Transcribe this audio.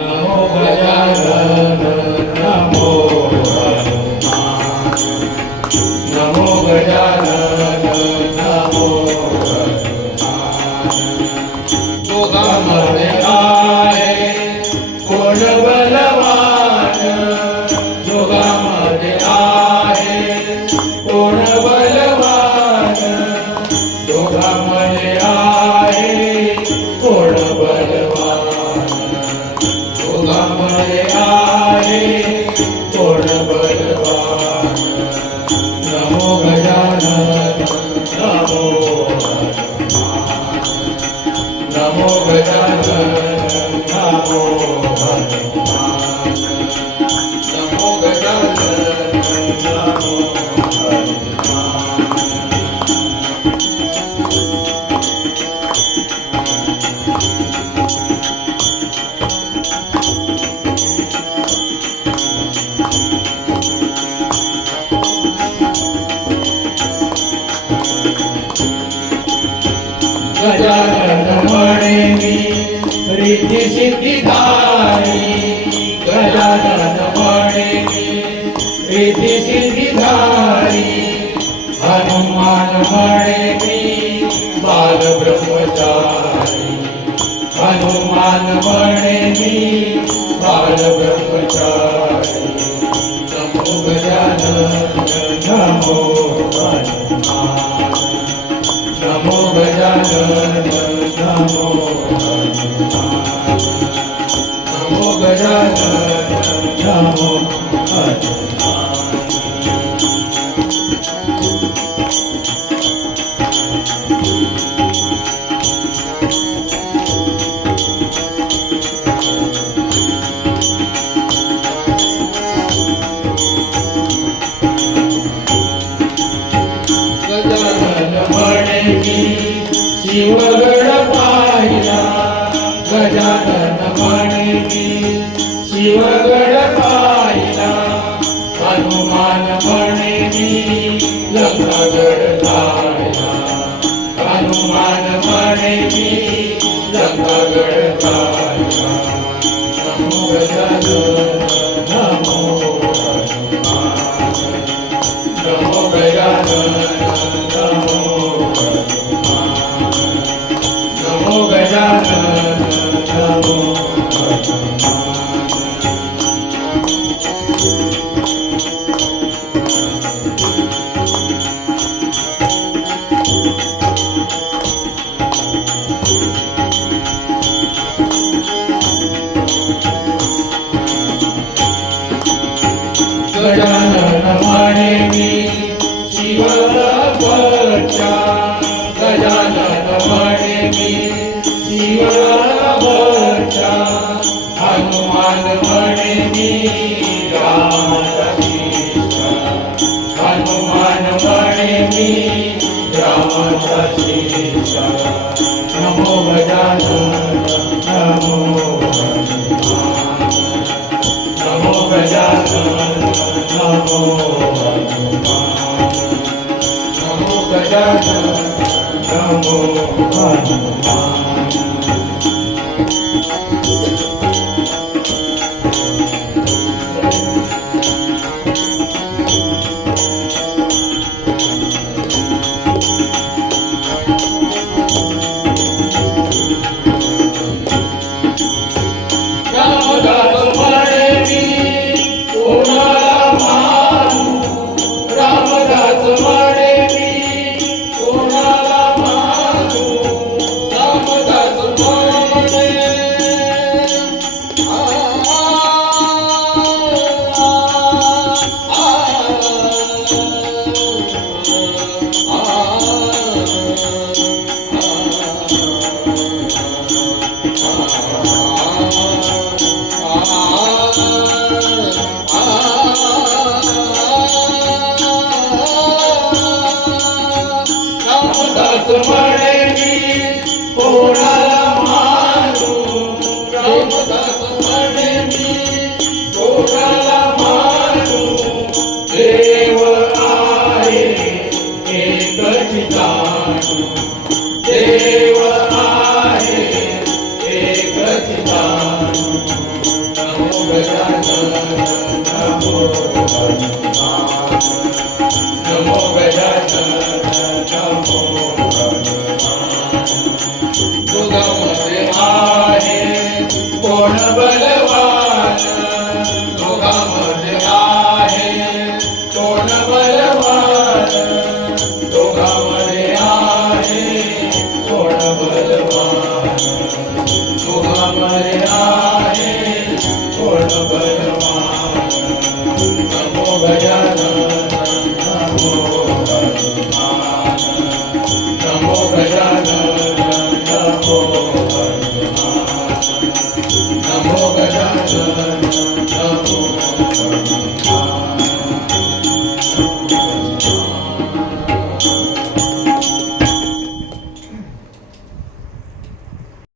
नमो गजानन नमो हनुमान नमो गजानन नमो हनुमान दोघांमध्ये आहे कोण बलवान दोघांमध्ये आहे कोण बलवान दोघांमध्ये आहे कोण बलवान दोघांमध्ये आहे कोण बलवान नमो गजानन नमो हनुमान नमो गजानन नमो हनुमान नमो गजानन नमो गजानन म्हणे मी रिद्धी सिद्धिधारी गजानन म्हणे मी रिद्धी सिद्धिधारी हनुमान म्हणे मी बाल ब्रह्मचारी हनुमान म्हणे मी बाल ब्रह्मचारी नमो गजानन नमो हनुमान नमो गजानन नमो हनुमान नमो गजानन नमो हनुमान गजानन म्हणे मी शिवगड पाहिला गजानन म्हणे मी शिवगड पाहिला हनुमान म्हणे मी लंकागड पाहिला हनुमान म्हणे मी लंकागड पाहिला नमो गजानन नमो हनुमान नमो गजानन नमो हनुमान नमो गजानन नमो हनुमान गजानन म्हणे मी शिवबचा गजानन म्हणे मी शिवबचा हनुमान म्हणे मी रामाचा शिष्य हनुमान म्हणे मी रामाचा शिष्य नमो गजानन नमो हनुमान नमो गजानन नमो हनुमान कोण बलवान